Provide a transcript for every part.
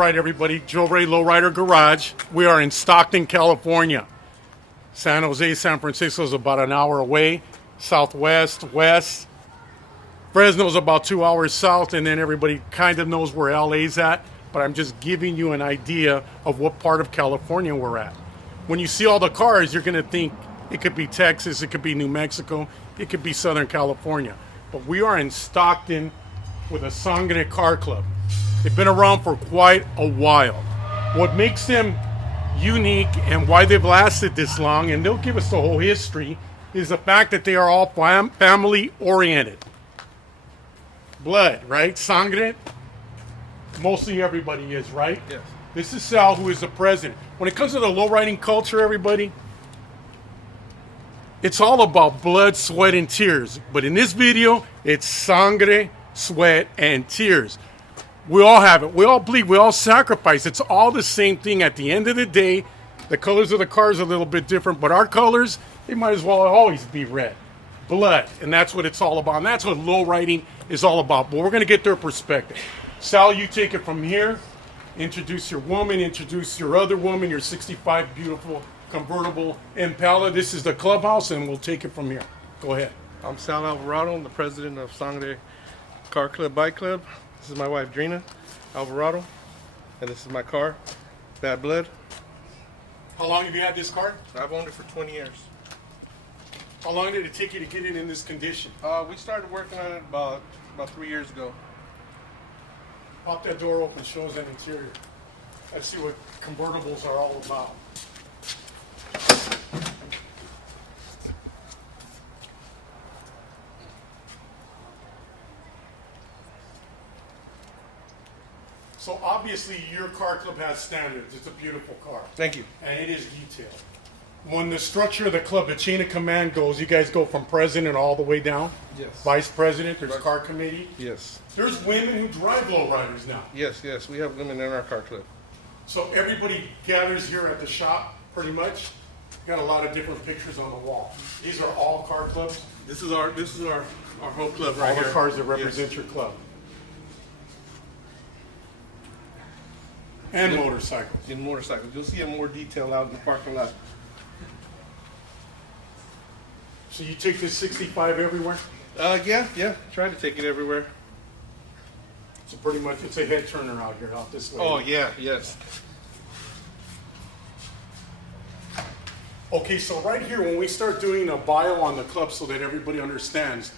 right, everybody. Joe Ray Lowrider Garage. We are in Stockton, California. San Jose, San Francisco is about an hour away. Southwest, west. Fresno's about 2 hours south, and then everybody kind of knows where LA's at. But I'm just giving you an idea of what part of California we're at. When you see all the cars, you're going to think it could be Texas, it could be New Mexico, it could be Southern California. But we are in Stockton with a Sangre Car Club. They've been around for quite a while. What makes them unique and why they've lasted this long, and they'll give us the whole history, is the fact that they are all family oriented. Blood, right? Sangre, mostly everybody is, right? Yes. This is Sal, who is the president. When it comes to the lowriding culture, everybody, it's all about blood, sweat, and tears. But in this video, it's sangre, sweat, and tears. We all have it. We all bleed. We all sacrifice. It's all the same thing. At the end of the day, the colors of the cars are a little bit different, but our colors, they might as well always be red. Blood. And that's what it's all about. And that's what lowriding is all about. But we're going to get their perspective. Sal, you take it from here. Introduce your woman. Introduce your other woman, your 65 beautiful convertible Impala. This is the clubhouse, and we'll take it from here. Go ahead. I'm Sal Alvarado. I'm the president of Sangre Car Club Bike Club. This is my wife, Drina Alvarado, and this is my car, Bad Blood. How long have you had this car? I've owned it for 20 years. How long did it take you to get it in this condition? We started working on it about 3 years ago. Pop that door open, show us an interior. Let's see what convertibles are all about. So obviously your car club has standards. It's a beautiful car. Thank you. And it is detailed. When the structure of the club, the chain of command goes, you guys go from president all the way down? Yes. Vice president, there's car committee? Yes. There's women who drive lowriders now. Yes, we have women in our car club. So everybody gathers here at the shop, pretty much. Got a lot of different pictures on the wall. These are all car clubs? This is our whole club right here. All the cars that represent your club. And motorcycles. In motorcycles. You'll see more detail out in the parking lot. So you take this 65 everywhere? Yeah. Try to take it everywhere. So pretty much it's a head turner out here, out this way. Oh, yeah, yes. Okay, so right here, when we start doing a bio on the club so that everybody understands,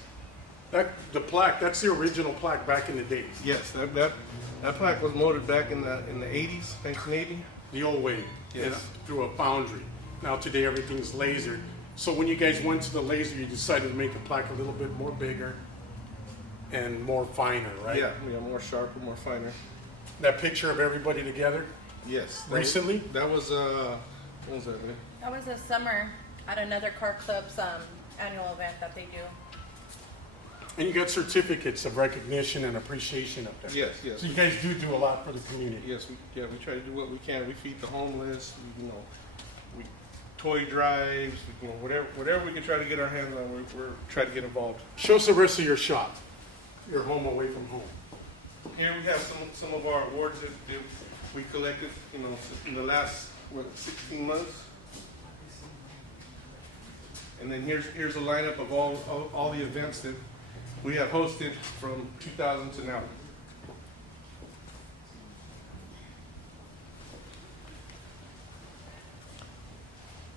the plaque, that's the original plaque back in the days. Yes, that plaque was molded back in the 80s, 1980. The old way, Yes. through a foundry. Now today everything's lasered. So when you guys went to the laser, you decided to make the plaque a little bit more bigger and more finer, right? Yeah, more sharper, more finer. That picture of everybody together? Yes. Recently? That was, what was that, man? That was this summer at another car club's annual event that they do. And you got certificates of recognition and appreciation up there. Yes. So you guys do a lot for the community. Yes, we try to do what we can. We feed the homeless, we toy drives, whatever we can try to get our hands on, we're trying to get involved. Show us the rest of your shop, your home away from home. Here we have some of our awards that we collected, in the last 16 months. And then here's a lineup of all the events that we have hosted from 2000 to now.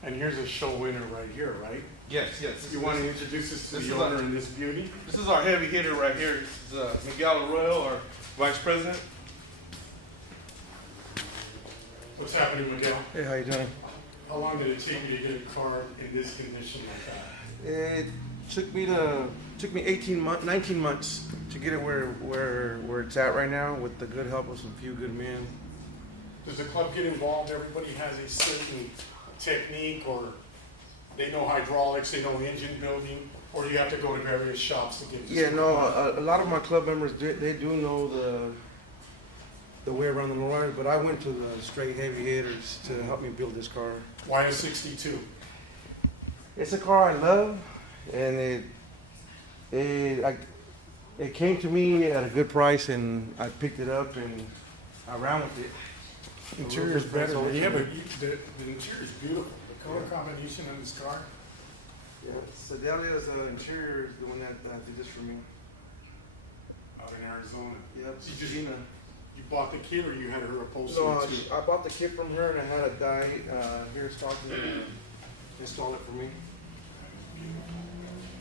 And here's a show winner right here, right? Yes. You want to introduce us to the owner and this beauty? This is our heavy hitter right here. This is Miguel Arroyo, our vice president. What's happening, Miguel? Hey, how you doing? How long did it take you to get a car in this condition like that? It took me 19 months to get it where it's at right now, with the good help of some few good men. Does the club get involved? Everybody has a certain technique, or they know hydraulics, they know engine building, or do you have to go to various shops to get this? Yeah, no, a lot of my club members, they do know the way around the lowrider, but I went to the straight heavy hitters to help me build this car. Why a 62? It's a car I love, and it came to me at a good price, and I picked it up, and I ran with it. Interior's better. Sold Yeah, to but me. the interior's beautiful. The color combination on this car. Yeah. Sedelia's interior is the one that did this for me. Out in Arizona. Yep. You just Gina. you bought the kit or you had her upholster No, too? I bought the kit from her and I had a guy here Stockton install it for me.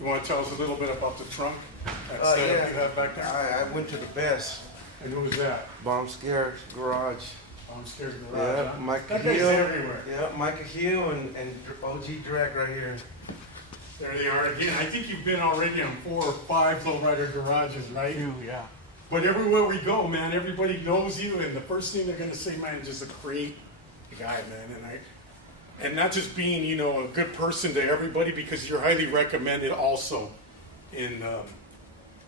You want to tell us a little bit about the trunk? That setup Yeah. you have back there? I went to the best. And who was that? Bomb Scare Garage. I'm scared of the garage. Yeah, huh? Micah That guy's Hill. everywhere. Yeah, Micah Hill and OG Direct right here. There they are again. I think you've been already on 4 or 5 Lowrider garages, right? Yeah. But everywhere we go, man, everybody knows you, and the first thing they're gonna say, man, is just a great guy, man. And not just being, you know, a good person to everybody, because you're highly recommended also in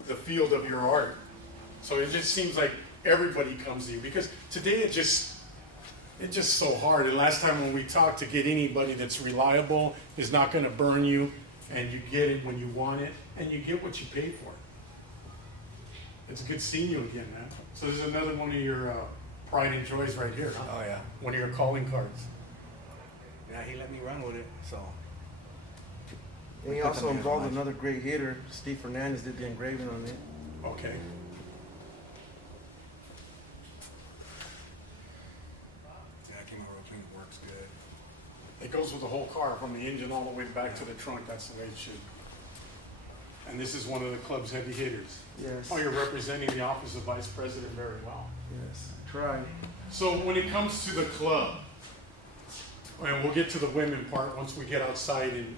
the field of your art. So it just seems like everybody comes to you, because today it's just so hard. And last time when we talked, to get anybody that's reliable, is not gonna burn you, and you get it when you want it, and you get what you pay for. It's good seeing you again, man. So this is another one of your pride and joys right here. Huh? Oh yeah. One of your calling cards. Yeah, he let me run with it, so. And he also involved another great hitter, Steve Fernandez, did the engraving on it. Okay. Yeah, chemo routine works good. It goes with the whole car, from the engine all the way back to the trunk. That's the way it should. And this is one of the club's heavy hitters. Yes. Oh, you're representing the office of vice president very well. Yes. Try. So when it comes to the club, and we'll get to the women part once we get outside, and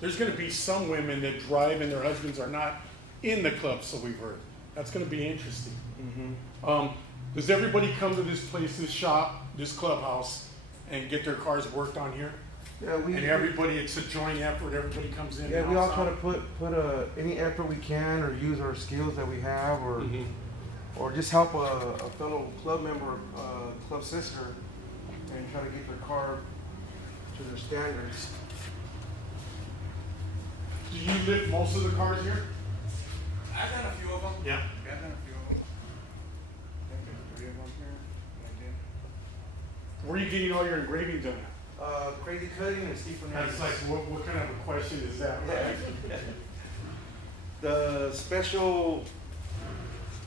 there's going to be some women that drive and their husbands are not in the club, so we've heard. That's going to be interesting. Mm-hmm. Does everybody come to this place, this shop, this clubhouse, and get their cars worked on here? Yeah, And everybody, it's a joint effort. Everybody comes in. Yeah, and we all helps try to out. put any effort we can, or use our skills that we have, or Mhm. or just help a fellow club member, club sister, and try to get their car to their standards. Do you lift most of the cars here? I've done a few of them. Yeah. Yeah, I've done a few of them. I think there's 3 of them here. Like that. Where are you getting all your engraving done at? Crazy Cutting and Steve Fernandez. That's like, what kind of a question is that, right? The special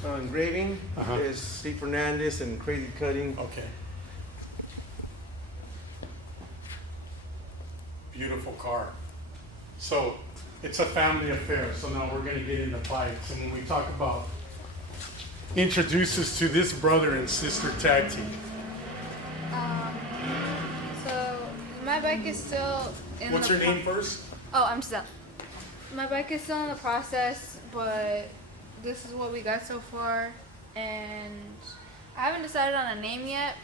engraving Uh-huh. is Steve Fernandez and Crazy Cutting. Okay. Beautiful car. So it's a family affair. So now we're going to get into bikes. And when we talk about, introduce us to this brother and sister tag team. So my bike is still in What's the your name first? Oh, I'm still. My bike is still in the process, but this is what we got so far, and I haven't decided on a name yet.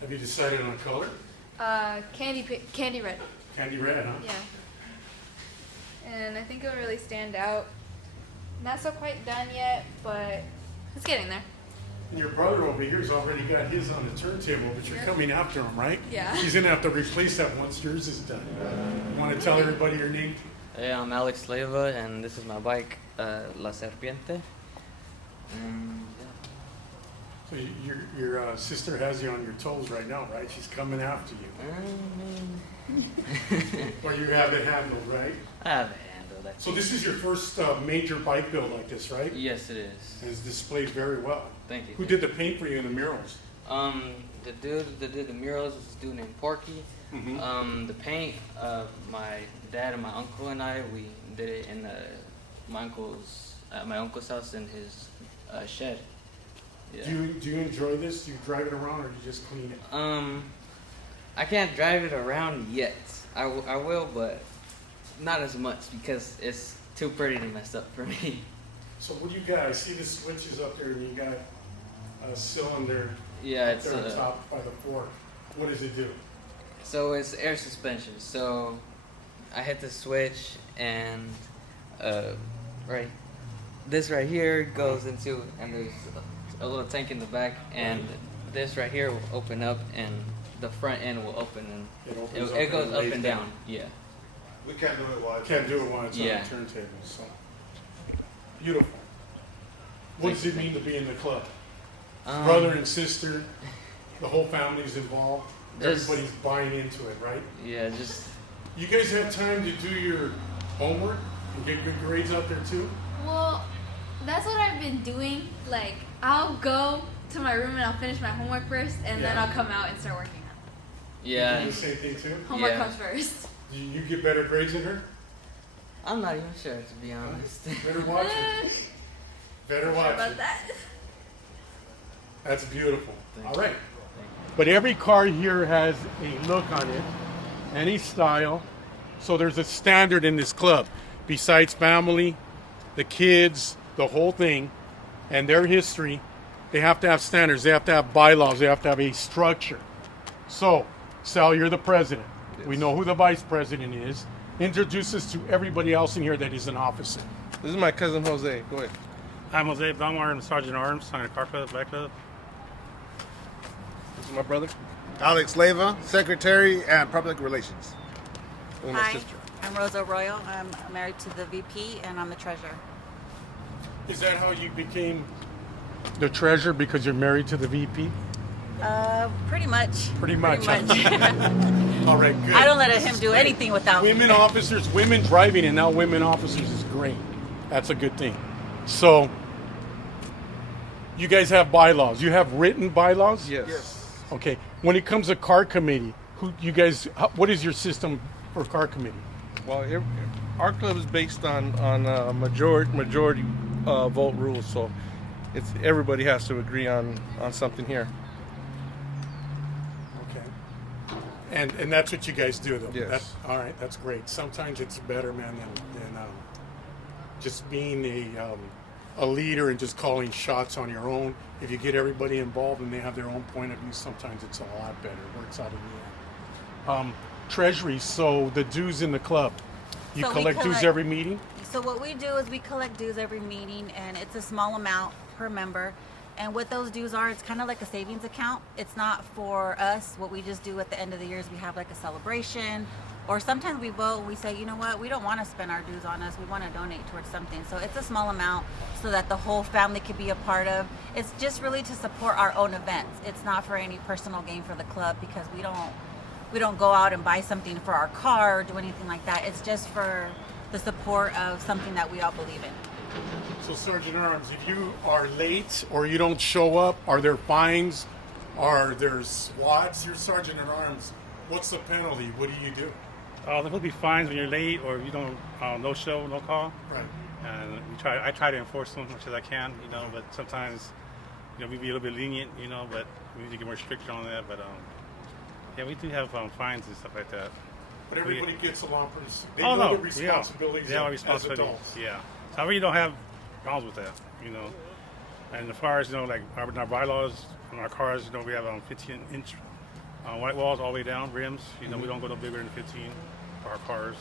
Have you decided on color? Candy red. Candy red, huh? Yeah. And I think it'll really stand out. Not so quite done yet, but it's getting there. And your brother over here's already got his on the turntable, but you're coming after him, right? Yeah. He's gonna have to replace that once yours is done. You want to tell everybody your name? Hey, I'm Alex Leiva, and this is my bike, La Serpiente. And So your sister has you on your toes right now, right? She's coming after you. Or you have it handled, right? I have a handle. That's So this is your first major bike build like this, right? Yes, it is. And it's displayed very well. Thank you. Who did the paint for you in the murals? The dude that did the murals was a dude named Porky. Mhm. The paint, my dad and my uncle and I, we did it in my uncle's house in his shed. Yeah. Do you enjoy this? Do you drive it around or do you just clean it? I can't drive it around yet. I will, but not as much because it's too pretty to mess up for me. So what do you got? I see the switches up there and you got a cylinder Yeah, up it's there on top by the fork. What does it do? so it's air suspension. So I hit the switch and this right here goes into, and there's a little tank in the back, and this right here will open up and the front end will open and It opens up it goes and up lays and down. Yeah. We can't do it while Can't do it while it's Yeah. on the turntable. So beautiful. What does it mean to be in the club? Brother and sister, the whole family's involved. Just- Everybody's buying into it, right? Yeah, just You guys have time to do your homework and get good grades out there too? Well, that's what I've been doing. Like, I'll go to my room and I'll finish my homework first, and then Yeah. I'll come out and start working out. yeah. You do the same thing too? Homework Yeah. comes first. Do you get better grades than her? I'm not even sure to be honest. Better watch it. Better Sorry watch about it. that. That's beautiful. Thank All you. right. But every car here has a look on it, any style. So there's a standard in this club. Besides family, the kids, the whole thing, and their history, they have to have standards. They have to have bylaws. They have to have a structure. So, Sal, you're the president. We know who the vice president is. Introduce us to everybody else in here that is an officer. This is my cousin Jose. Go ahead. I'm Jose Belmar, I'm Sergeant at Arms, Sangre Car Club, Black Club. This is my brother. Alex Leyva, Secretary and Public Relations. And my Hi, sister. I'm Rosa Arroyo. I'm married to the VP and I'm the treasurer. Is that how you became the treasurer, because you're married to the VP? Pretty much. Pretty much. Pretty much. All right, good. I don't let him do anything without me. Women officers, women driving, and now women officers is great. That's a good thing. So, you guys have bylaws. You have written bylaws? Yes. Okay. When it comes to car committee, what is your system for car committee? Well, our club is based on majority vote rules, so it's everybody has to agree on something here. Okay. And that's what you guys do, though. Yes. All right. That's great. Sometimes it's better, man, than just being a leader and just calling shots on your own. If you get everybody involved and they have their own point of view, sometimes it's a lot better. It works out in the end. Treasury. So the dues in the club. You So we collect dues collect- every meeting. So what we do is we collect dues every meeting, and it's a small amount per member. And what those dues are, it's kind of like a savings account. It's not for us. What we just do at the end of the year is we have like a celebration, or sometimes we vote. We say, you know what, we don't want to spend our dues on us. We want to donate towards something. So it's a small amount so that the whole family could be a part of. It's just really to support our own events. It's not for any personal gain for the club, because we don't go out and buy something for our car or do anything like that. It's just for the support of something that we all believe in. So Sergeant at Arms, if you are late or you don't show up, are there fines? Are there SWATs? You're Sergeant at Arms. What's the penalty? What do you do? There will be fines when you're late or if you don't, no show, no call. Right. And I try to enforce them as much as I can, but sometimes, we be a little bit lenient, but we need to get more stricter on that. But, yeah, we do have fines and stuff like that. But everybody gets along pretty soon. They Oh, know no. the responsibilities They all as responsibilities. adults. Yeah. So I really don't have problems with that, And as far as, like our bylaws on our cars, we have 15-inch white walls all the way down, rims. We don't go no bigger than 15 for our cars.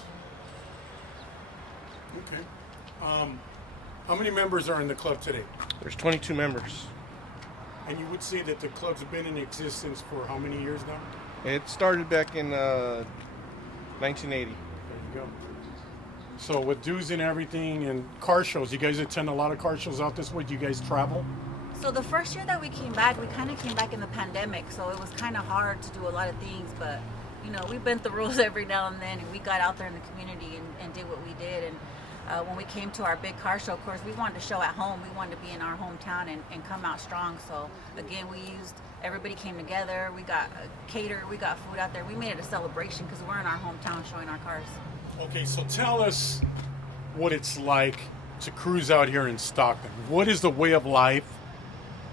Okay. How many members are in the club today? There's 22 members. And you would say that the club's been in existence for how many years now? It started back in 1980. There you go. So with dues and everything and car shows, you guys attend a lot of car shows out this way? Do you guys travel? So the first year that we came back, we kind of came back in the pandemic, so it was kind of hard to do a lot of things, but we bent the rules every now and then, and we got out there in the community and did what we did. And when we came to our big car show, of course, we wanted to show at home. We wanted to be in our hometown and come out strong. So again, everybody came together. We got catered, we got food out there. We made it a celebration because we're in our hometown showing our cars. Okay, so tell us what it's like to cruise out here in Stockton. What is the way of life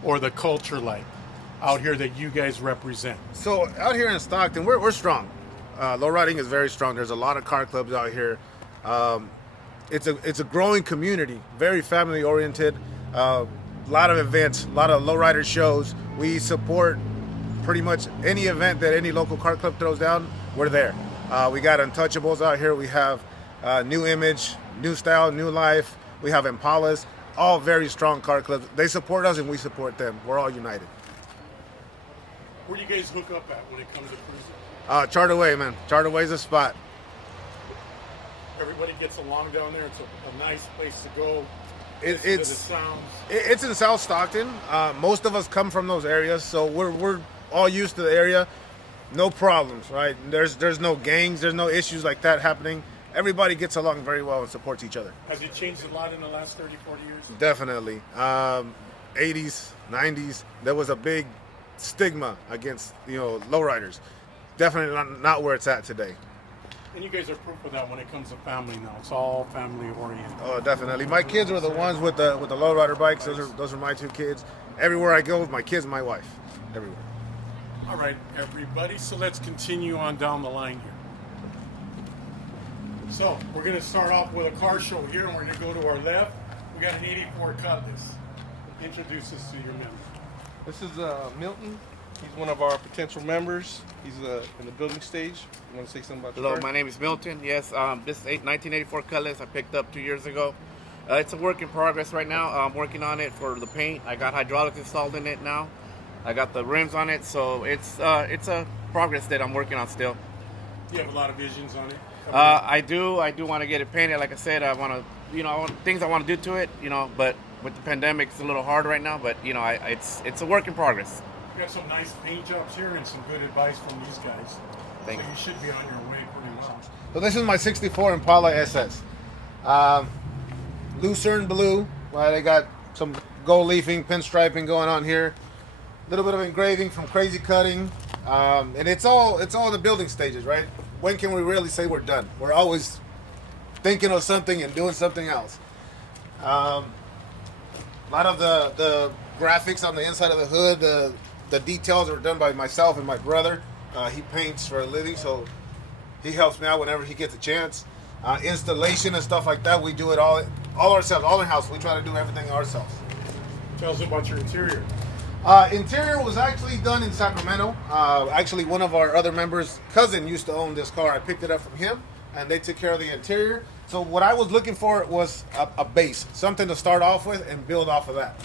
or the culture like out here that you guys represent? So out here in Stockton, we're strong. Lowriding is very strong. There's a lot of car clubs out here. It's a growing community, very family oriented. A lot of events, a lot of lowrider shows. We support pretty much any event that any local car club throws down. We're there. We got Untouchables out here. We have New Image, New Style, New Life. We have Impalas. All very strong car clubs. They support us and we support them. We're all united. Where do you guys hook up at when it comes to cruising? Charterway, man. Charterway's a spot. Everybody gets along down there. It's a nice place to go. it's it's in South Stockton. Most of us come from those areas, so we're all used to the area. No problems, right? There's no gangs, there's no issues like that happening. Everybody gets along very well and supports each other. Has it changed a lot in the last 30, 40 years? Definitely. 80s, 90s, there was a big stigma against, lowriders. Definitely not where it's at today. And you guys are proof of that when it comes to family now. It's all family oriented. Oh, definitely. My kids were the ones with the lowrider bikes. Those are my two kids. Everywhere I go with my kids and my wife. Everywhere. All right, everybody. So let's continue on down the line here. So we're going to start off with a car show here, and we're going to go to our left. We got an 84 Cutlass. Introduce us to your member. This is Milton. He's one of our potential members. He's in the building stage. You want to say something about your Hello, car? my name is Milton. Yes, this is 1984 Cutlass I picked up 2 years ago. It's a work in progress right now. I'm working on it for the paint. I got hydraulics installed in it now. I got the rims on it, so it's a progress that I'm working on still. You have a lot of visions on it. I do want to get it painted. Like I said, I want to, things I want to do to it, but with the pandemic, it's a little hard right now. But it's a work in progress. We got some nice paint jobs here and some good advice from these guys. Thank so you. You should be on your way pretty well. So this is my 64 Impala SS. Lucerne blue. Well, they got some gold leafing, pinstriping going on here. A little bit of engraving from crazy cutting. And it's all in the building stages, right? When can we really say we're done? We're always thinking of something and doing something else. A lot of the graphics on the inside of the hood, the details are done by myself and my brother. He paints for a living, so he helps me out whenever he gets a chance. Installation and stuff like that, we do it all ourselves, all in-house. We try to do everything ourselves. Tell us about your interior. Interior was actually done in Sacramento. Actually, one of our other members' cousin used to own this car. I picked it up from him, and they took care of the interior. So what I was looking for was a base, something to start off with and build off of that.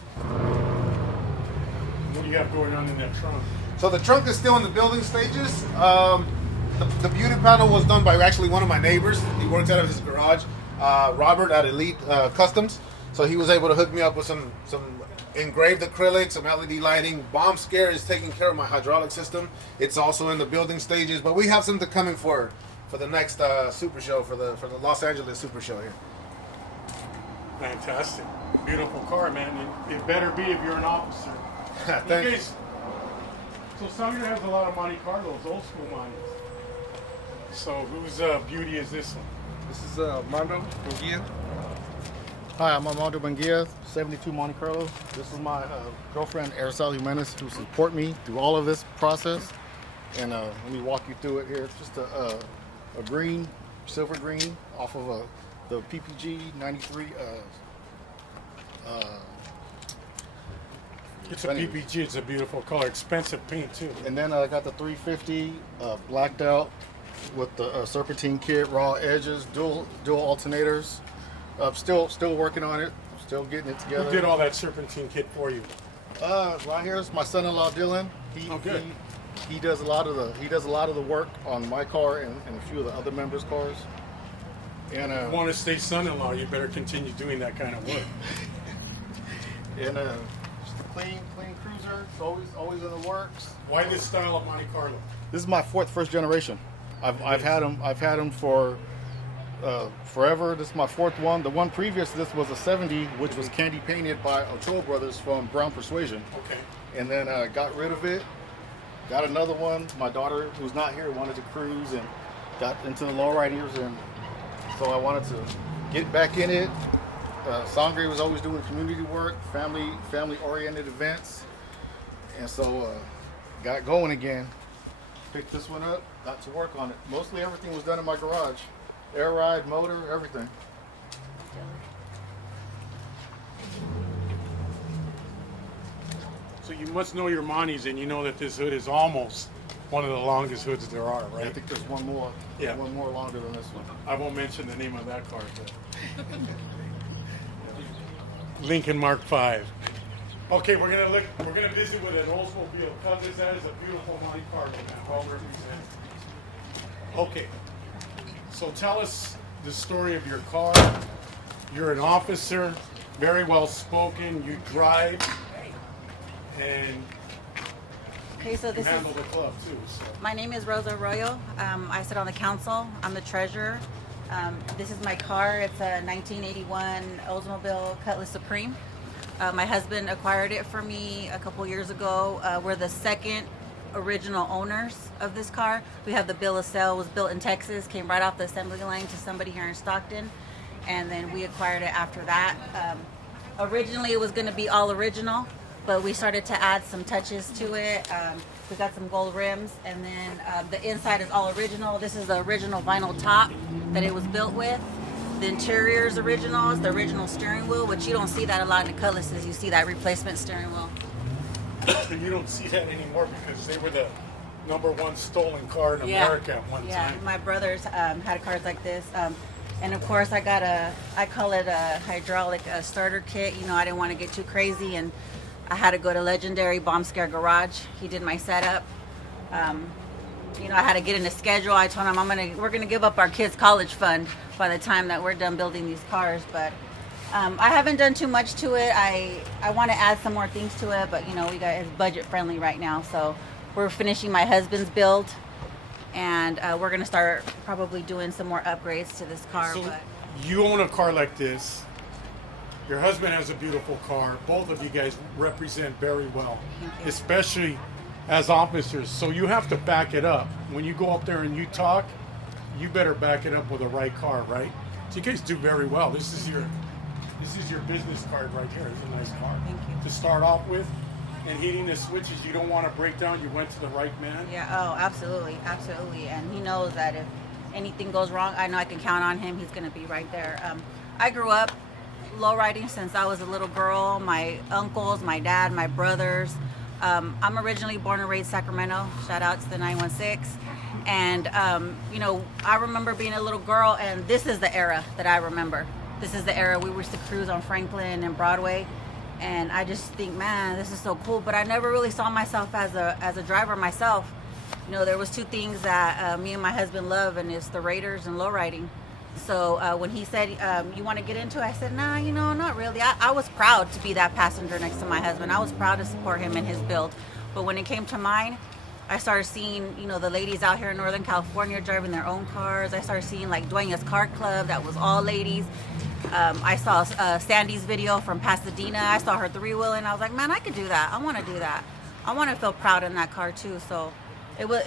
What do you have going on in that trunk? So the trunk is still in the building stages. The beauty panel was done by actually one of my neighbors. He works out of his garage, Robert at Elite Customs. So he was able to hook me up with some engraved acrylic, some LED lighting. Bomb Scare is taking care of my hydraulic system. It's also in the building stages, but we have something coming for the next Super Show, for the Los Angeles Super Show here. Fantastic. Beautiful car, man. It better be if you're an officer. Thank you. Guys, so Sangre has a lot of Monte Carlos, old school Montes. So whose beauty is this one? This is Mondo Munguia. Hi, I'm Armando Banguilla, 72 Monte Carlo. This is my girlfriend, Araceli Jimenez, who support me through all of this process. And let me walk you through it here. It's just a green, silver green, off of the PPG 93. It's a PPG. It's a beautiful color. Expensive paint, too. And then I got the 350 blacked out with the serpentine kit, raw edges, dual alternators. Still working on it. Still getting it together. Who did all that serpentine kit for you? Right here is my son-in-law Dylan. He does a lot of the work on my car and a few of the other members' cars. And If you want to stay son-in-law, you better continue doing that kind of work. and just a clean cruiser. It's always in the works. Why this style of Monte Carlo? This is my first generation. I've had them for forever. This is my fourth one. The one previous to this was a 70, which was candy painted by Ochoa Brothers from Brown Persuasion. Okay. And then got rid of it. Got another one. My daughter, who's not here, wanted to cruise and got into the lowriders, and so I wanted to get back in it. Sangre was always doing community work, family-oriented events, and so got going again. Picked this one up, got to work on it. Mostly everything was done in my garage. Air ride, motor, everything. So you must know your Montes, and you know that this hood is almost one of the longest hoods there are, right? I think there's one more. Yeah. One more longer than this one. I won't mention the name of that car, but Lincoln Mark V. Okay, we're gonna visit with an Oldsmobile because that is a beautiful Monte Carlo, well represented. Okay, so tell us the story of your car. You're an officer. very well spoken. You drive and Okay, so you this is handle the club too. So. my name is Rosa Arroyo. I sit on the council. I'm the treasurer. This is my car. It's a 1981 Oldsmobile Cutlass Supreme. My husband acquired it for me a couple years ago. We're the second original owners of this car. We have the bill of sale. It was built in Texas, came right off the assembly line to somebody here in Stockton, and then we acquired it after that. Originally it was going to be all original, but we started to add some touches to it. We got some gold rims, and then the inside is all original. This is the original vinyl top that it was built with. The interior is original. It's the original steering wheel, which you don't see that a lot in the Cutlasses. You see that replacement steering wheel. You don't see that anymore because they were the #1 stolen car in America at one time. My brothers had cars like this. And of course I got I call it a hydraulic starter kit. You know, I didn't want to get too crazy, and I had to go to Legendary Bomb Scare Garage. He did my setup. You know, I had to get in a schedule. I told him we're gonna give up our kids' college fund by the time that we're done building these cars. But I haven't done too much to it. I want to add some more things to it, but you know, it's budget friendly right now. So we're finishing my husband's build, and we're gonna start probably doing some more upgrades to this car. So but you own a car like this. Your husband has a beautiful car. Both of you guys represent very well, especially as officers. So you have to back it up. When you go up there and you talk, you better back it up with the right car, right? So you guys do very well. This is your business card right here. It's a nice car. Thank you. To start off with, and hitting the switches, you don't want to break down. You went to the right man. yeah, oh, absolutely, absolutely. And he knows that if anything goes wrong, I know I can count on him. He's gonna be right there. I grew up low riding since I was a little girl. My uncles, my dad, my brothers. I'm originally born and raised Sacramento. Shout out to the 916. And you know, I remember being a little girl, and this is the era that I remember. This is the era we used to cruise on Franklin and Broadway, and I just think, man, this is so cool. But I never really saw myself as a driver myself. You know, there was two things that me and my husband love, and it's the Raiders and low riding. So when he said, you want to get into it, I said, nah, you know, not really. I was proud to be that passenger next to my husband. I was proud to support him in his build. But when it came to mine, I started seeing, you know, the ladies out here in Northern California driving their own cars. I started seeing like Dueñas Car Club, that was all ladies. I saw Sandy's video from Pasadena. I saw her three-wheel, and I was like, man, I could do that. I want to do that. I want to feel proud in that car too. So I was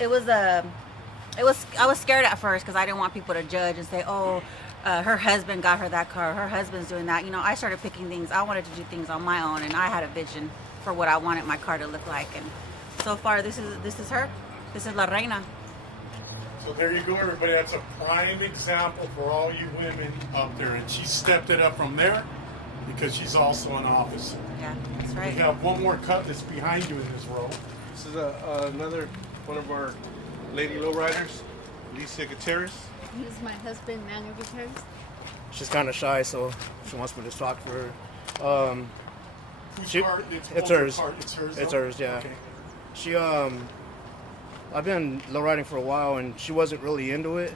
scared at first because I didn't want people to judge and say, oh, her husband got her that car. Her husband's doing that. You know, I started picking things. I wanted to do things on my own, and I had a vision for what I wanted my car to look like. And so far, this is her. This is La Reina. So there you go, everybody. That's a prime example for all you women up there. And she stepped it up from there because she's also an officer. Yeah, that's right. We have one more Cutlass behind you in this row. This is another one of our lady lowriders, Elise Gutierrez. This is my husband, Manuel Gutierrez. She's kind of shy, so she wants me to talk for her. Whose car? It's hers. Car. It's hers. It's though? hers, yeah. Okay. She I've been low riding for a while, and she wasn't really into it,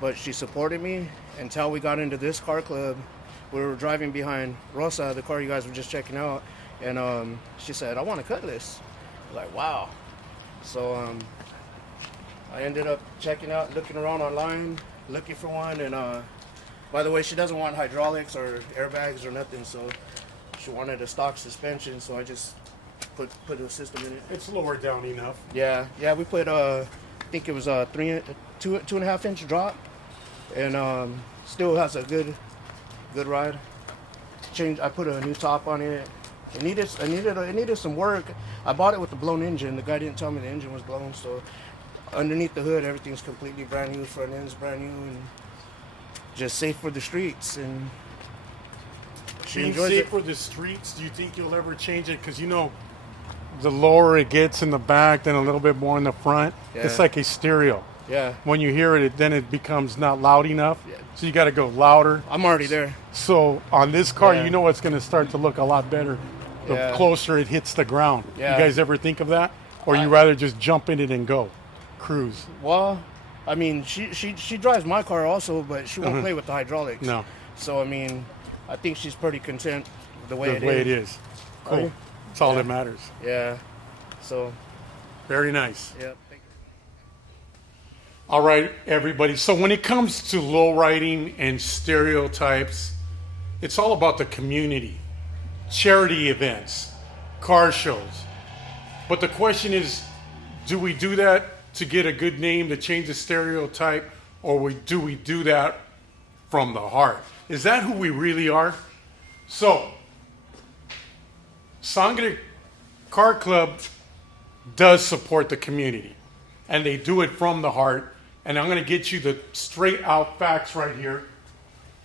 but she supported me until we got into this car club. We were driving behind Rosa, the car you guys were just checking out, and she said, I want a Cutlass. I was like, wow. So I ended up checking out, looking around online, looking for one, and by the way, she doesn't want hydraulics or airbags or nothing, so she wanted a stock suspension, so I just put a system in it. It's lower down enough. Yeah, we put I think it was a 2.5 inch drop, and still has a good ride. I put a new top on it. It needed some work. I bought it with the blown engine. The guy didn't tell me the engine was blown, so underneath the hood everything's completely brand new. Front end's brand new, and just safe for the streets. And she Being enjoys safe it. for the streets, do you think you'll ever change it? Because you know, the lower it gets in the back, then a little bit more in the front. Yeah. It's like a stereo. Yeah. When you hear it, then it becomes not loud enough. Yeah. So you got to go louder. I'm already there. So on this car, Yeah. you know it's going to start to look a lot better the Yeah. closer it hits the ground. Yeah. You guys ever think of that? Or you rather just jump in it and go? Cruise. Well, I mean, she drives my car also, but she won't play with the hydraulics. No. So I mean, I think she's pretty content the way it is. Cool. Okay. That's all that matters. Yeah. So. Very nice. Yeah. Thank you. All right, everybody. So when it comes to low riding and stereotypes, it's all about the community, charity events, car shows. But the question is, do we do that to get a good name, to change the stereotype, or do we do that from the heart? Is that who we really are? So, Sangre Car Club does support the community, and they do it from the heart. And I'm going to get you the straight out facts right here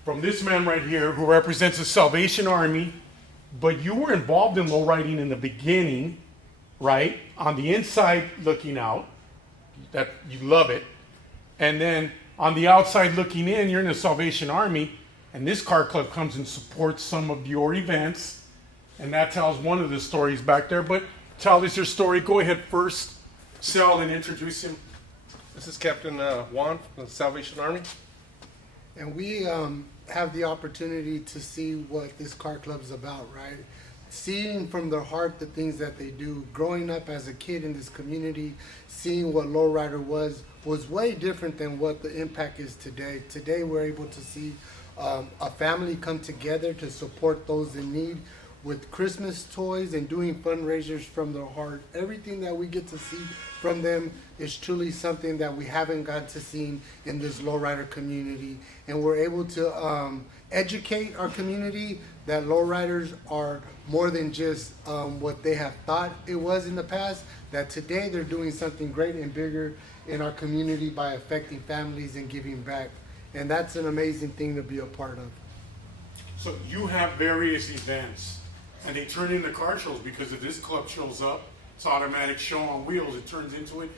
from this man right here who represents the Salvation Army. But you were involved in low riding in the beginning, right? On the inside looking out, that you love it. And then on the outside looking in, you're in the Salvation Army, and this car club comes and supports some of your events. And that tells one of the stories back there. But tell us your story. Go ahead first, Sal, and introduce him. This is Captain Juan from the Salvation Army. And we have the opportunity to see what this car club is about, right? Seeing from their heart the things that they do. Growing up as a kid in this community, seeing what Lowrider was way different than what the impact is today. Today we're able to see a family come together to support those in need with Christmas toys and doing fundraisers from their heart. Everything that we get to see from them is truly something that we haven't got to see in this lowrider community. And we're able to educate our community that lowriders are more than just what they have thought it was in the past, that today they're doing something great and bigger in our community by affecting families and giving back. And that's an amazing thing to be a part of. So you have various events, and they turn into car shows, because if this club shows up, it's automatic show on wheels, it turns into it.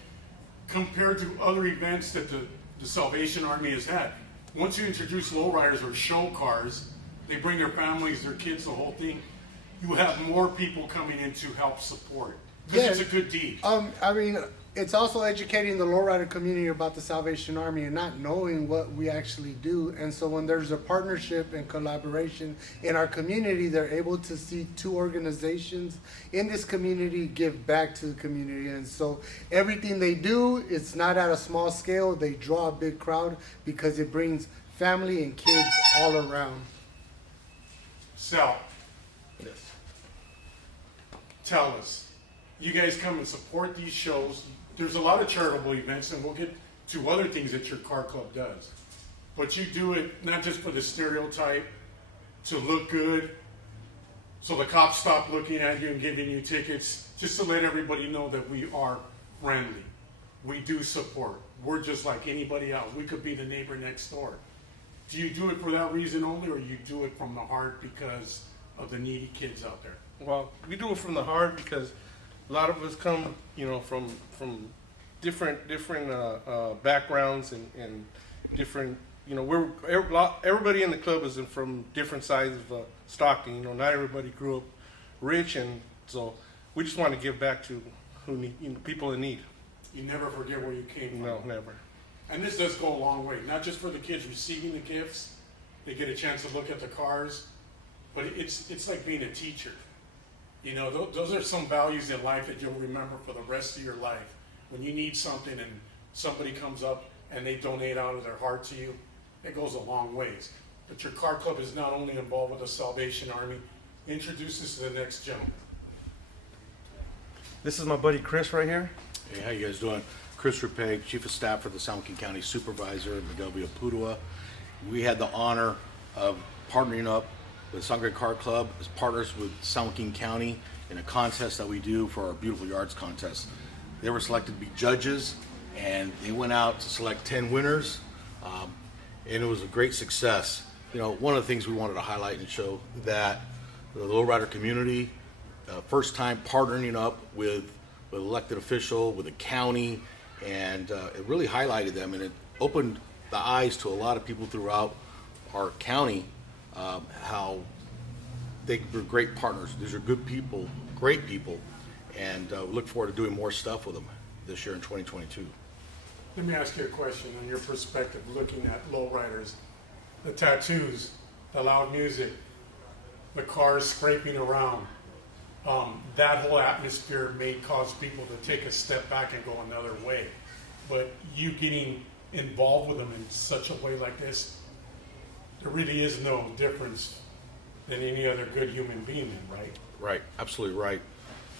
Compared to other events that the Salvation Army has had, once you introduce lowriders or show cars, they bring their families, their kids, the whole thing. You have more people coming in to help support, because it's a good deed. I mean, it's also educating the lowrider community about the Salvation Army and not knowing what we actually do. And so when there's a partnership and collaboration in our community, they're able to see two organizations in this community give back to the community. And so everything they do, it's not at a small scale. They draw a big crowd because it brings family and kids all around. Sal, tell us, you guys come and support these shows. There's a lot of charitable events, and we'll get to other things that your car club does. But you do it not just for the stereotype, to look good, so the cops stop looking at you and giving you tickets, just to let everybody know that we are friendly. We do support. We're just like anybody else. We could be the neighbor next door. Do you do it for that reason only, or you do it from the heart because of the needy kids out there? Well, we do it from the heart because a lot of us come, from different backgrounds and different, everybody in the club is from different sides of Stockton. Not everybody grew up rich, and so we just want to give back to who need, people in need. You never forget where you came from. No, never. And this does go a long way, not just for the kids receiving the gifts, they get a chance to look at the cars, but it's like being a teacher. Those are some values in life that you'll remember for the rest of your life. When you need something and somebody comes up and they donate out of their heart to you, it goes a long ways. But your car club is not only involved with the Salvation Army. Introduce us to the next gentleman. This is my buddy Chris right here. Hey, how you guys doing? Chris Repeg, Chief of Staff for the San Joaquin County Supervisor, Miguel Villalpudua. We had the honor of partnering up with Sangre Car Club as partners with San Joaquin County in a contest that we do for our Beautiful Yards contest. They were selected to be judges, and they went out to select 10 winners, and it was a great success. One of the things we wanted to highlight and show that the lowrider community, first time partnering up with an elected official, with a county, and it really highlighted them, and it opened the eyes to a lot of people throughout our county, how they were great partners. These are good people, great people, and we look forward to doing more stuff with them this year in 2022. Let me ask you a question on your perspective, looking at lowriders, the tattoos, the loud music. the cars scraping around, that whole atmosphere may cause people to take a step back and go another way. But you getting involved with them in such a way like this, there really is no difference than any other good human being then, right? Right, absolutely right.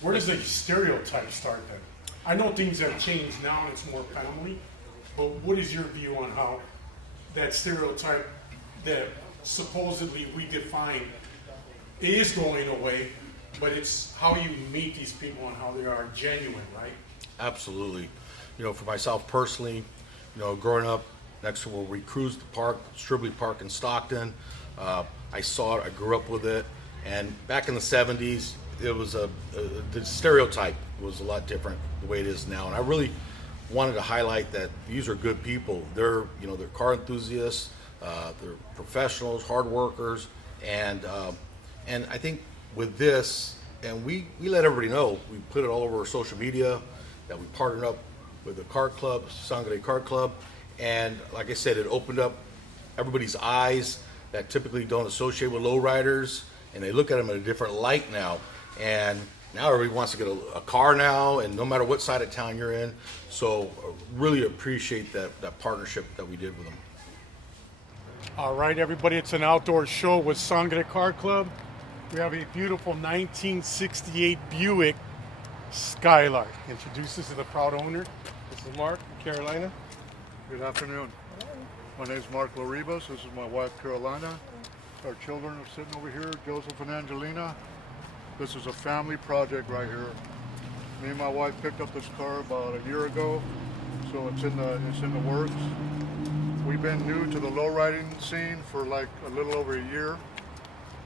Where does the stereotype start then? I know things have changed now and it's more family, but what is your view on how that stereotype that supposedly we define is going away, but it's how you meet these people and how they are genuine, right? Absolutely. You know, for myself personally, you know, growing up next to where we cruised the park, Stribley Park in Stockton, I saw it, I grew up with it, and back in the 70s, it was the stereotype was a lot different the way it is now, and I really wanted to highlight that these are good people. They're, you know, they're car enthusiasts, they're professionals, hard workers, and I think with this, and we let everybody know, we put it all over our social media that we partnered up with the car club, Sangre Car Club, and like I said, it opened up everybody's eyes that typically don't associate with lowriders, and they look at them in a different light now. And now everybody wants to get a car now, and no matter what side of town you're in. So really appreciate that partnership that we did with them. All right, everybody, it's an outdoor show with Sangre Car Club. We have a beautiful 1968 Buick Skylark. Introduce us to the proud owner. This is Mark from Carolina. Good afternoon. My name is Mark Loribos. This is my wife, Carolina. Our children are sitting over here, Joseph and Angelina. This is a family project right here. Me and my wife picked up this car about a year ago, so it's in the works. We've been new to the lowriding scene for like a little over a year,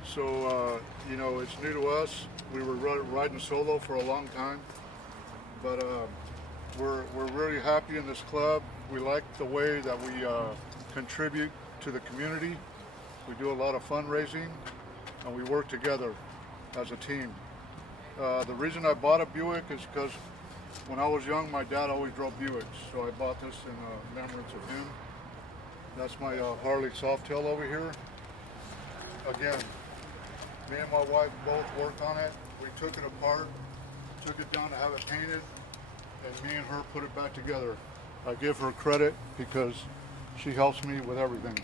so you know, it's new to us. We were riding solo for a long time, but we're really happy in this club. We like the way that we contribute to the community. We do a lot of fundraising, and we work together as a team. The reason I bought a Buick is because when I was young, my dad always drove Buicks, so I bought this in remembrance of him. That's my Harley Softail over here. Again, me and my wife both worked on it. We took it apart, took it down to have it painted, and me and her put it back together. I give her credit because she helps me with everything.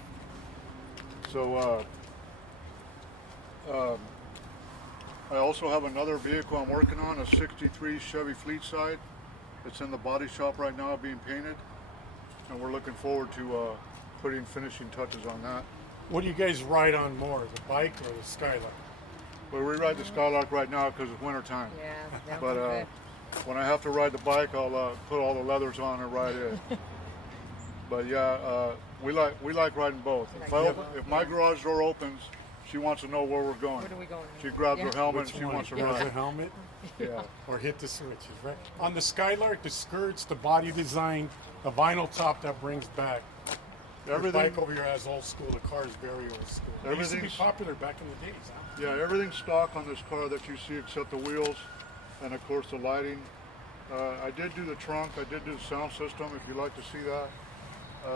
So I also have another vehicle I'm working on, a 63 Chevy Fleetside. It's in the body shop right now being painted, and we're looking forward to putting finishing touches on that. What do you guys ride on more, the bike or the Skylark? Well, we ride the Skylark right now because it's winter time. Yeah, but when I have to ride the bike, I'll put all the leathers on and ride it. But yeah, we like riding both. If my garage door opens, she wants to know where we're going. Where are we going? She grabs her helmet and she one? wants to Grabs ride. the helmet? Yeah. Or hit the switches, right? On the Skylark, the skirts, the body design, the vinyl top that brings back. Everything. The bike over here has old school. The car is very old school. It used to be popular back in the days, huh? Yeah, everything's stock on this car that you see except the wheels and of course the lighting. I did do the trunk, I did do the sound system if you'd like to see that.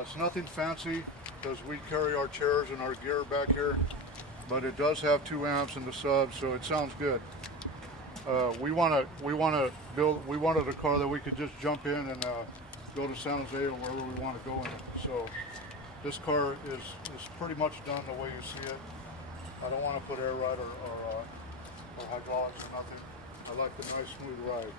It's nothing fancy because we carry our chairs and our gear back here, but it does have 2 amps in the sub, so it sounds good. We wanted a car that we could just jump in and go to San Jose or wherever we want to go in it. So this car is pretty much done the way you see it. I don't want to put air ride or hydraulics or nothing. I like the nice smooth ride.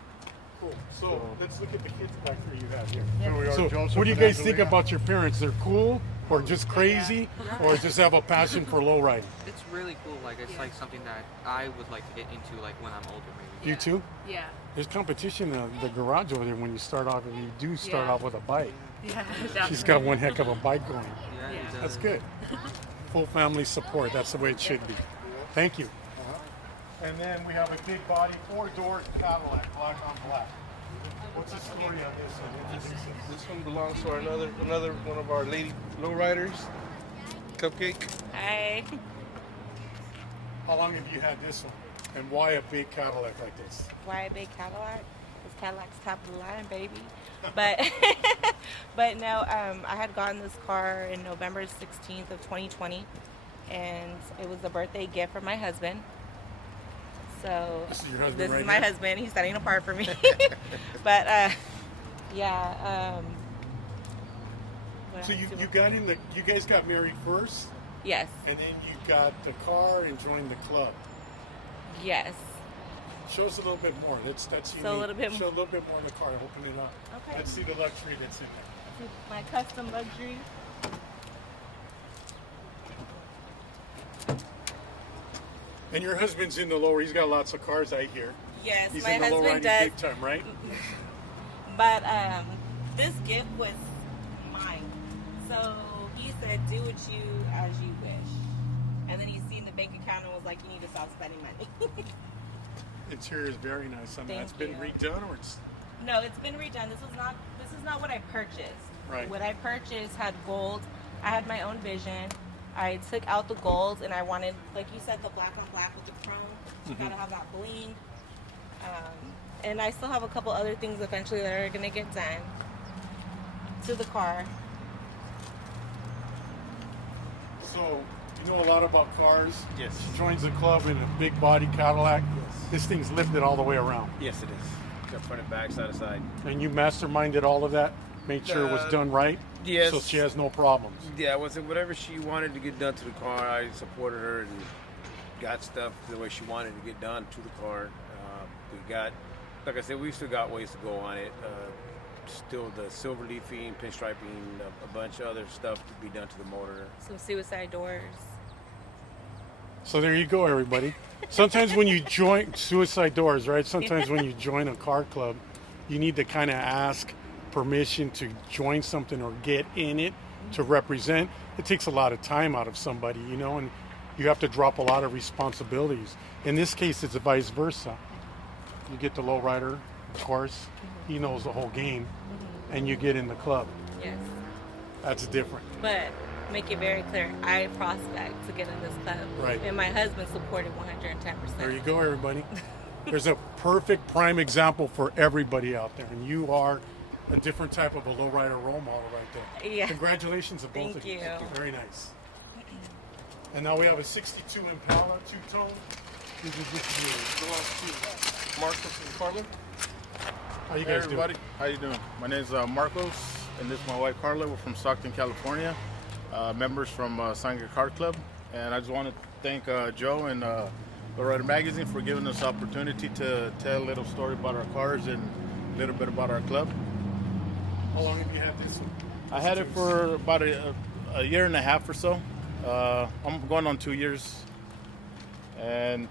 Cool. So let's look at the kids back here you have here. Here we are, So Joseph what do you and guys think Angelina. about your parents? They're cool or just crazy or just have a passion for low riding? It's really cool. Like it's like something that I would like to get into like when I'm older maybe. You too? Yeah. There's competition in the garage over there when you start off, and you do start off with a bike. Yeah, She's got one heck of a bike going. Yeah. That's good. Full family support. That's the way it should be. Thank you. And then we have a big body, 4-door Cadillac, black on black. What's the story on this one? This one belongs to another one of our lady lowriders, Cupcake. Hi. How long have you had this one? And why a big Cadillac like this? Why a big Cadillac? Because Cadillac's top of the line, baby. But but no, I had gotten this car in November 16th of 2020, and it was a birthday gift for my husband. So This is your husband this right is my here? husband. He's standing apart from me. But yeah. What So else you, do you I- got in the, you guys got married first, Yes. and then you got the car and joined the club. Yes. Show us a little bit more. That's So unique. a little bit Show a little bit more of the car. Open it up. Okay. Let's see the luxury that's in there. My custom luxury. And your husband's in the lower. He's got lots of cars, I hear. Yes, He's my in the low husband riding does. big time, right? But this gift was mine. So he said, "Do what you as you wish." And then he seen the bank account and was like, "You need to stop spending money." Interior is very nice. I mean, Thank it's been you. redone, or it's No, it's been redone. This is not what I purchased. Right. What I purchased had gold. I had my own vision. I took out the gold and I wanted, like you said, the black on black with the chrome. You Mhm. gotta have that bling. And I still have a couple other things eventually that are gonna get done to the car. so. You know a lot about cars. Yes. She joins the club in a big body Cadillac. Yes. This thing's lifted all the way around. Yes, it is. Got front and back, side to side. And you masterminded all of that. Made sure it was done right. Yes. So she has no problems. Yeah, I was whatever she wanted to get done to the car, I supported her and got stuff the way she wanted to get done to the car. We got, like I said, we still got ways to go on it. Still the silver leafing, pinstriping, a bunch of other stuff to be done to the motor. Some suicide doors. So there you go, everybody. Sometimes when you join suicide doors, right? Sometimes when you join a car club, you need to kind of ask permission to join something or get in it to represent. It takes a lot of time out of somebody, you know, and you have to drop a lot of responsibilities. In this case, it's vice versa. You get the lowrider, of course. He knows the whole game, and you get in the club. Yes. That's different. But make it very clear, I prospect to get in this club. Right. And my husband supported 110%. There you go, everybody. There's a perfect prime example for everybody out there, and you are a different type of a lowrider role model right there. Yeah. Congratulations to both Thank of you. you. Very nice. And now we have a 62 Impala two-tone. This is just belongs to Marcos and Carla. How you Hey guys everybody, doing? how you doing? My name is Marcos, and this is my wife Carla. We're from Stockton, California. Members from Sangre Car Club, and I just want to thank Joe and Lowrider Magazine for giving us the opportunity to tell a little story about our cars and a little bit about our club. How long have you had this one? I had it for about a year and a half or so. I'm going on 2 years, and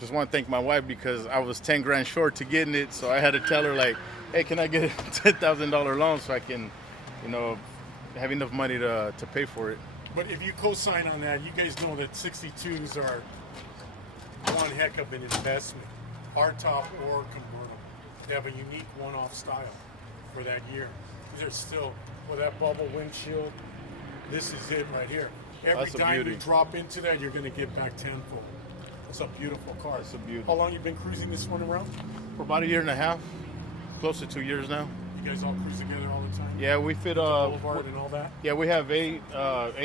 just want to thank my wife because I was 10 grand short to getting it, so I had to tell her like, hey, can I get a $10,000 loan so I can, you know, have enough money to pay for it. But if you co-sign on that, you guys know that 62s are one heck of an investment. Hardtop or convertible. They have a unique one-off style for that year. These are still, with that bubble windshield, this is it right here. Every That's a time you beauty. drop into that, you're going to get back tenfold. It's a beautiful car. It's a beauty. How long you been cruising this one around? For about a year and a half, close to 2 years now. You guys all cruise together all the time? Yeah, we fit. Boulevard and all that? Yeah, we have eight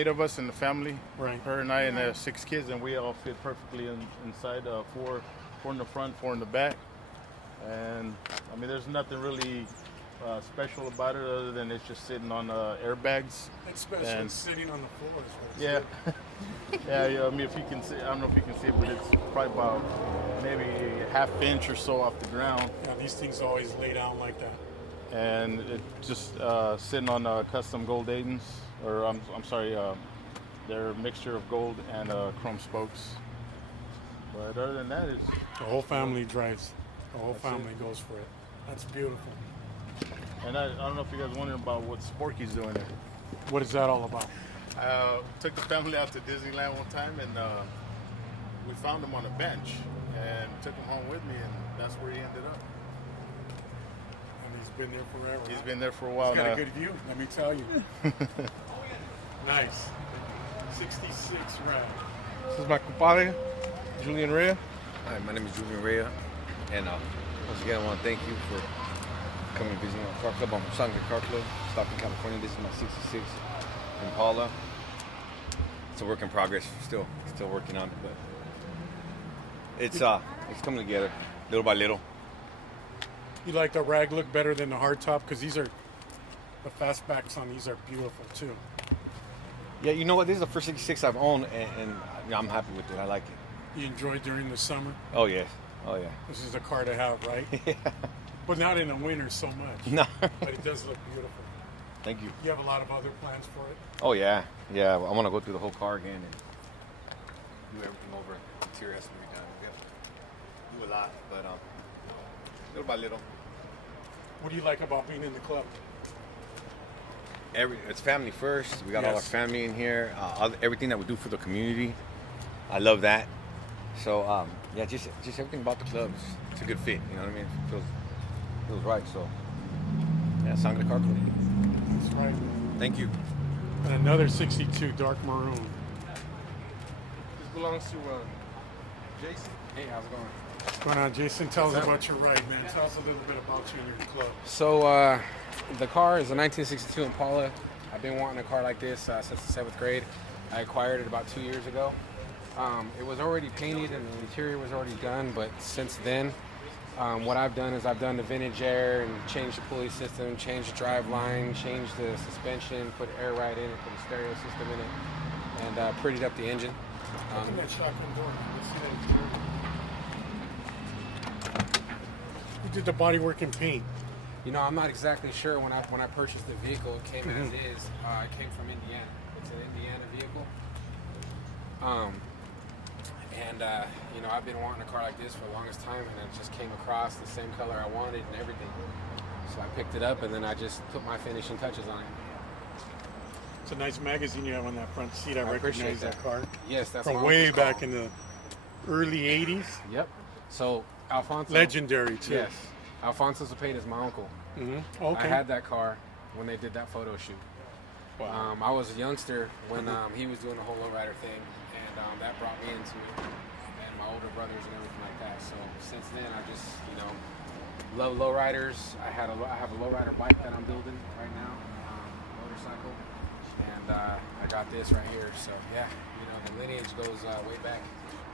of us in the family. Right. Her and I and 6 kids, and we all fit perfectly inside. Four in the front, 4 in the back. And I mean, there's nothing really special about it other than it's just sitting on airbags. It's special. And- It's sitting on the floor. Is what it's Yeah. Yeah. I mean, if you can see, I don't know if you can see it, but it's probably about maybe a half inch or so off the ground. Yeah, these things always lay down like that. And it's just sitting on custom gold Aidens, or I'm sorry, they're a mixture of gold and chrome spokes. But other than that, it's The whole family drives. The whole That's family it. goes for it. That's beautiful. And I don't know if you guys wondering about what Sporky's doing there. What is that all about? Took the family out to Disneyland one time, and we found him on a bench, and took him home with me, and that's where he ended up. And he's been there forever. He's huh? been there for a while He's got now. a good view, let me tell you. Nice. 66 rad. This is my compadre, Julian Rea. Hi, my name is Julian Rea, and once again, I want to thank you for coming and visiting our car club. I'm from Sangre Car Club, Stockton, California. This is my 66 Impala. it's a work in progress. Still working on it, but it's coming together little by little. You like the rag look better than the hardtop? Because these are, the fastbacks on these are beautiful too. Yeah, you know what? This is the first 66 I've owned, and I'm happy with it. I like it. You enjoy during the summer? Oh, yes. Oh, yeah. This is a car to have, right? Yeah. But not in the winter so much. No. But it does look beautiful. Thank you. You have a lot of other plans for it? Oh, yeah. Yeah, I want to go through the whole car again and do everything over. The interior has to be done. We have to do a lot, but little by little. What do you like about being in the club? It's family first. We got all our Yes. family in here. Everything that we do for the community, I love that. So yeah, just everything about the club. It's a good fit. You know what I mean? It feels right. So yeah, Sangre Car Club. That's right. Thank you. And another 62 dark maroon. This belongs to Jason. Hey, how's it going? What's going on, Jason? Tell us about your ride, man. Tell us a little bit about you and your club. So the car is a 1962 Impala. I've been wanting a car like this since the 7th grade. I acquired it about 2 years ago. It was already painted and the interior was already done, but since then, what I've done is I've done the vintage air and changed the pulley system, changed the drive line, changed the suspension, put air ride in it, put a stereo system in it, and prettied up the engine. Open that shotgun door. Let's see that interior. You did the bodywork and paint. You know, I'm not exactly sure when I purchased the vehicle, it came as is. It came from Indiana. It's an Indiana vehicle. You know, I've been wanting a car like this for the longest time, and it just came across the same color I wanted and everything. So I picked it up, and then I just put my finishing touches on it. It's a nice magazine you have on that front seat. I appreciate recognize that car. Yes, that's from my way uncle's back car. in the early 80s. Yep. So Alfonso. Legendary, too. Yes. Alfonso Cepeda is my uncle. Mm-hmm. Okay. I had that car when they did that photo shoot. Wow. I was a youngster when he was doing the whole lowrider thing, and that brought me into it, and my older brothers and everything like that. So since then, I just, you know, love lowriders. I have a lowrider bike that I'm building right now, motorcycle, and I got this right here. So yeah, you know, the lineage goes way back.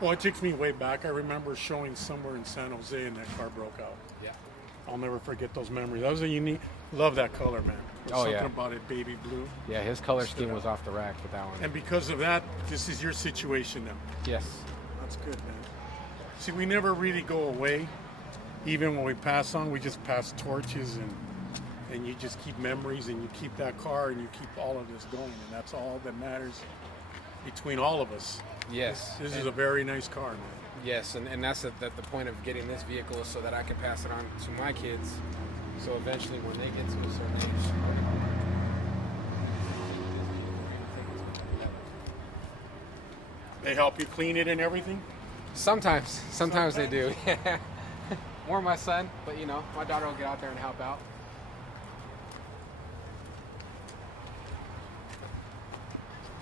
Well, it takes me way back. I remember showing somewhere in San Jose and that car broke out. Yeah. I'll never forget those memories. That was a unique, love that color, man. There's something about it, baby blue. Yeah, his color scheme was off the rack with that one. And because of that, this is your situation now. Yes. That's good, man. See, we never really go away. Even when we pass on, we just pass torches and you just keep memories and you keep that car and you keep all of this going. And that's all that matters between all of us. Yes. This is a very nice car, man. Yes, and that's the point of getting this vehicle is so that I can pass it on to my kids. So eventually when they get to a certain age. They help you clean it and everything? Sometimes they do. More my son, but you know, my daughter will get out there and help out.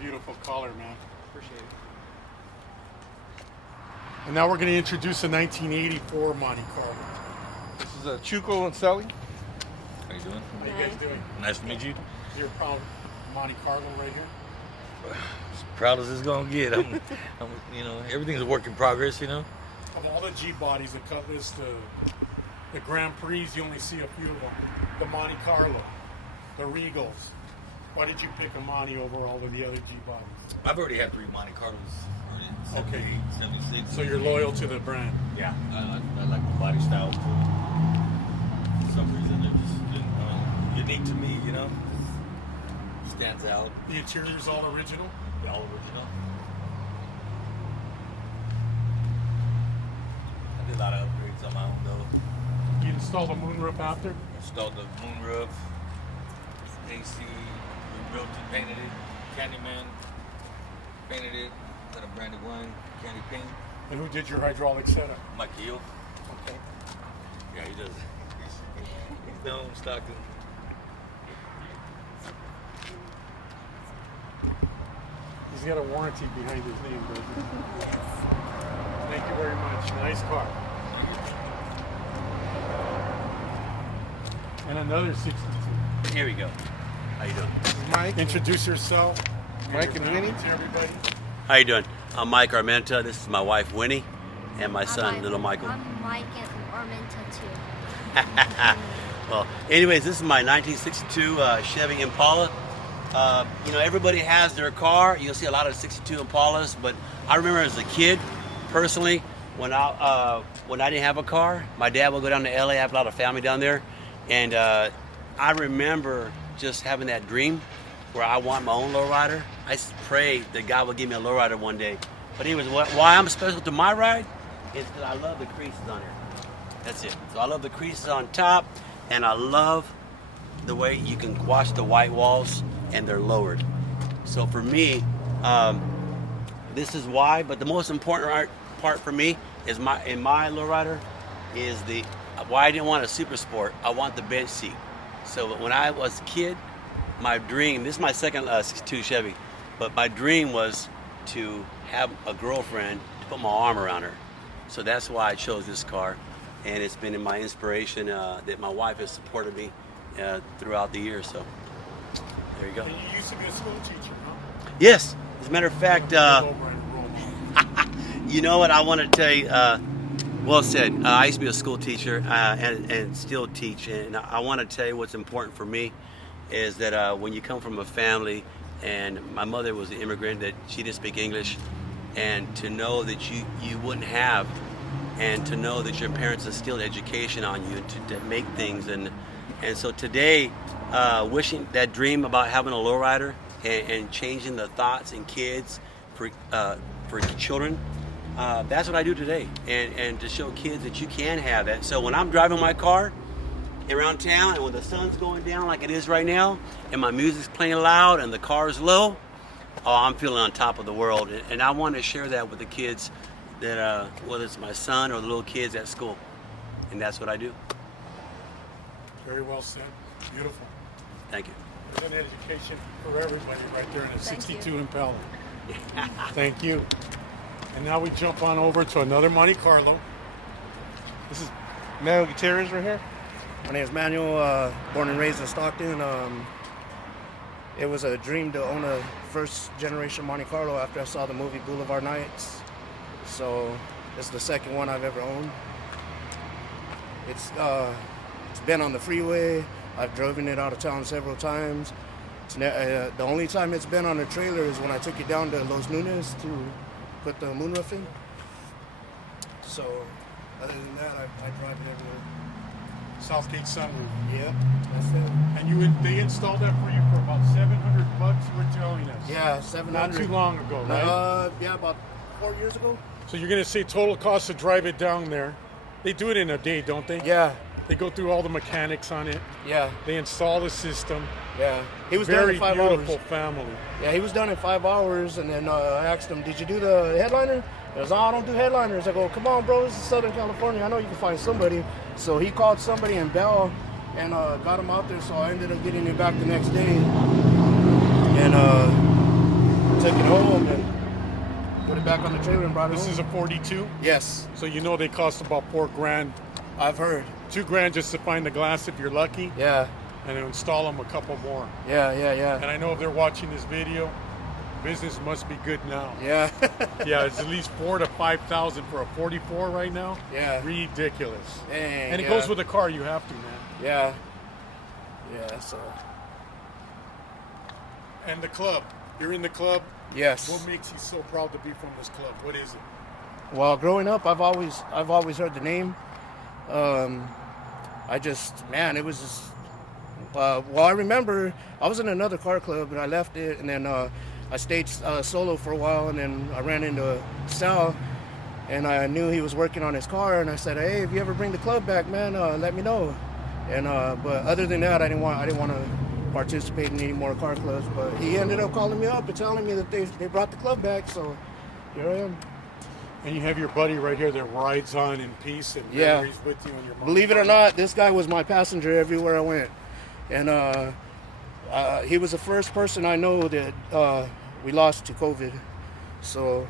Beautiful color, man. Appreciate it. And now we're going to introduce a 1984 Monte Carlo. This is a Chuco and Sally. How you doing? How you guys doing? Nice to meet you. You're proud Monte Carlo right here? As proud as it's gonna get. I'm, you know, everything's a work in progress. You know. Of all the G bodies, the Cutlass, the Grand Prix, you only see a few of them. The Monte Carlo, the Regals. Why did you pick a Monte over all of the other G bodies? I've already had 3 Monte Carlos. Already, 78, 76. So you're loyal to the brand? Yeah, I like the body style. For some reason, they're just unique to me. You know, stands out. The interior's all original? Yeah, all original. I did a lot of upgrades on my own though. You installed a moonroof after? Installed the moonroof, AC, Milton painted it, Candyman painted it, got a brand new wine, candy paint. And who did your hydraulic setup? Mike Hill. Okay. Yeah, he does. He's known Stockton. He's got a warranty behind his name, doesn't he? Thank you very much. Nice car. And another 62. Here we go. How you doing? Mike. Introduce yourself. Mike and Winnie. To everybody. How you doing? I'm Mike Armenta. This is my wife Winnie, and my son little Michael. I'm Mike Armenta too. Well, anyways, this is my 1962 Chevy Impala. Everybody has their car. You'll see a lot of 62 Impalas, but I remember as a kid, personally, when I didn't have a car, my dad would go down to LA. I have a lot of family down there, and I remember just having that dream where I want my own lowrider. I prayed that God would give me a lowrider one day. But anyways, why I'm special to my ride is because I love the creases on there. That's it. So I love the creases on top, and I love the way you can wash the white walls and they're lowered. So for me, this is why. But the most important part for me is in my lowrider is why I didn't want a super sport. I want the bench seat. So when I was a kid, my dream, this is my second 62 Chevy, but my dream was to have a girlfriend to put my arm around her. So that's why I chose this car, and it's been in my inspiration that my wife has supported me throughout the years. So there you go. And you used to be a school teacher, huh? Yes, as a matter of fact, you know what I want to tell you. Well said. I used to be a school teacher and still teach, and I want to tell you what's important for me is that when you come from a family, and my mother was an immigrant, that she didn't speak English, and to know that you wouldn't have, and to know that your parents instilled education on you to make things, and so today, wishing that dream about having a lowrider and changing the thoughts in kids for children, that's what I do today, and to show kids that you can have that. So when I'm driving my car around town, and when the sun's going down like it is right now, and my music's playing loud and the car is low, I'm feeling on top of the world. And I want to share that with the kids, that whether it's my son or the little kids at school, and that's what I do. Very well said. Beautiful. Thank you. There's an education for everybody right there in a 62 Impala. Thank you. And now we jump on over to another Monte Carlo. This is Manuel Gutierrez right here. My name is Manuel, born and raised in Stockton. It was a dream to own a first generation Monte Carlo after I saw the movie Boulevard Nights. So it's the second one I've ever owned. It's been on the freeway. I've driven it out of town several times. The only time it's been on a trailer is when I took it down to Los Lunas to put the moonroof in. So other than that, I drive it everywhere. Southgate sunroof. Yep, that's it. And they installed that for you for about $700, you were telling us. Yeah, $700. Not too long ago, right? Yeah, about 4 years ago. So you're going to say total cost to drive it down there. They do it in a day, don't they? Yeah. They go through all the mechanics on it. Yeah. They install the system. Yeah. He was done in 5 hours. Very beautiful family. Yeah, he was done in 5 hours, and then I asked him, "Did you do the headliner?" He goes, "Oh, I don't do headliners." I go, "Come on, bro, this is Southern California. I know you can find somebody." So he called somebody in Bell and got him out there. So I ended up getting it back the next day and took it home and put it back on the trailer and brought it home. This is a 42? Yes. So you know they cost about $4,000. I've heard. $2,000 just to find the glass if you're lucky. Yeah. And then install them a couple more. Yeah. And I know if they're watching this video, business must be good now. Yeah. Yeah, it's at least $4,000 to $5,000 for a 44 right now. Yeah. Ridiculous. Dang, and it goes with the car. You have to, man. Yeah. Yeah. So. And the club. You're in the club. Yes. What makes you so proud to be from this club? What is it? Well, growing up, I've always heard the name. It was just. I remember I was in another car club and I left it, and then I stayed solo for a while, and then I ran into Sal, and I knew he was working on his car, and I said, "Hey, if you ever bring the club back, man, let me know." And but other than that, I didn't want to participate in any more car clubs. But he ended up calling me up and telling me that they brought the club back, so here I am. And you have your buddy right here that rides on in peace and memories with you on your Monte Believe it or not, this guy was my passenger everywhere I went. And he was the first person I know that we lost to COVID. So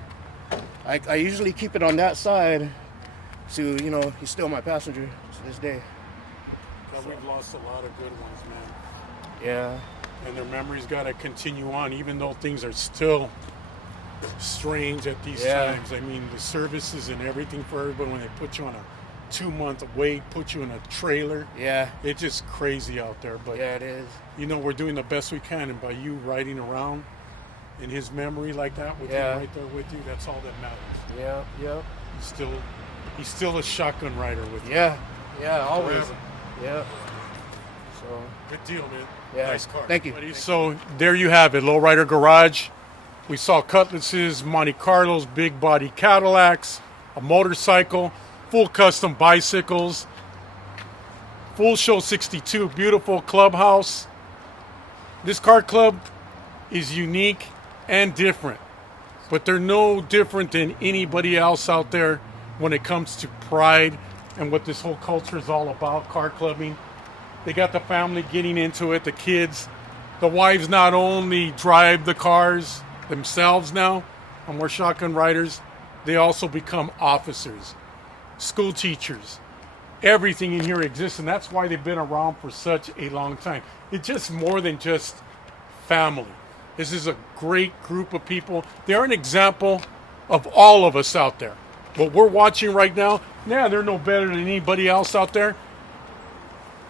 I usually keep it on that side. So, he's still my passenger to this day. But we've lost a lot of good ones, man. Yeah. And their memories got to continue on, even though things are still strange at these Yeah. times. I mean, the services and everything for everybody when they put you on a 2-month wait, put you in a trailer. Yeah. It's just crazy out there. But Yeah, it is. you know, we're doing the best we can, and by you riding around in his memory like that with Yeah. him right there with you, that's all that matters. Yeah, yeah. He's still a shotgun rider with you. Yeah, yeah, always. Forever. Yeah. So good deal, man. Yeah. Nice car. Thank you. Buddy. So there you have it, Lowrider Garage. We saw Cutlasses, Monte Carlos, big body Cadillacs, a motorcycle, full custom bicycles, full show 62, beautiful clubhouse. This car club is unique and different, but they're no different than anybody else out there when it comes to pride and what this whole culture is all about, car clubbing. They got the family getting into it, the kids. The wives not only drive the cars themselves now, and we're shotgun riders, they also become officers, school teachers. Everything in here exists, and that's why they've been around for such a long time. It's just more than just family. This is a great group of people. They're an example of all of us out there. What we're watching right now, yeah, they're no better than anybody else out there.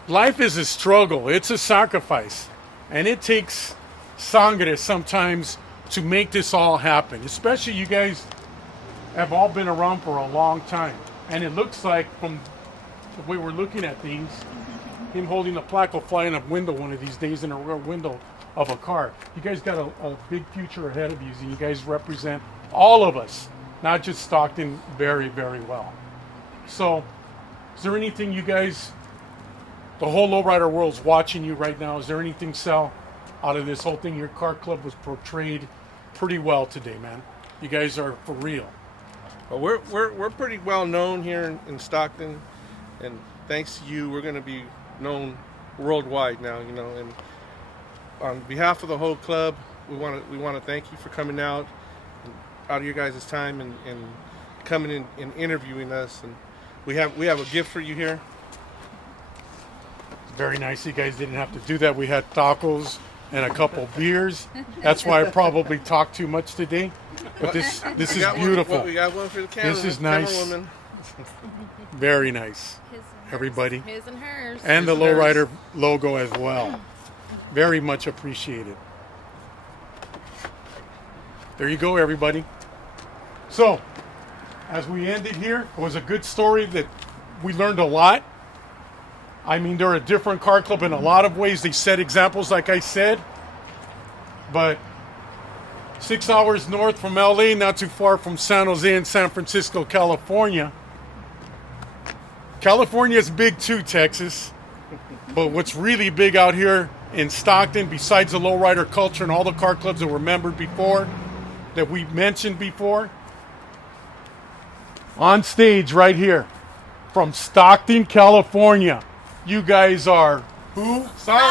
Life is a struggle. It's a sacrifice. And it takes sangre sometimes to make this all happen. Especially you guys have all been around for a long time. And it looks like from the way we're looking at things, him holding the plaque will fly in a window one of these days, in a rear window of a car. You guys got a big future ahead of you, and you guys represent all of us, not just Stockton, very, very well. So, is there anything you guys, the whole lowrider world's watching you right now, is there anything, Sal, out of this whole thing? Your car club was portrayed pretty well today, man. You guys are for real. Well, we're pretty well known here in Stockton, and thanks to you, we're going to be known worldwide now. You know, and on behalf of the whole club, we want to thank you for coming out of your guys' time and coming in and interviewing us. And we have a gift for you here. Very nice. You guys didn't have to do that. We had tacos and a couple beers. That's why I probably talked too much today. But this is beautiful. We got one for the camera. This is nice. Camerawoman. Very nice. Everybody. His and hers. And the Lowrider logo as well. Very much appreciated. There you go, everybody. So, as we ended here, it was a good story that we learned a lot. I mean, they're a different car club in a lot of ways. They set examples, like I said. But 6 hours north from LA, not too far from San Jose and San Francisco, California. California is big too, Texas. But what's really big out here in Stockton, besides the lowrider culture and all the car clubs that were membered before, that we mentioned before, on stage right here from Stockton, California, you guys are who? Sangre!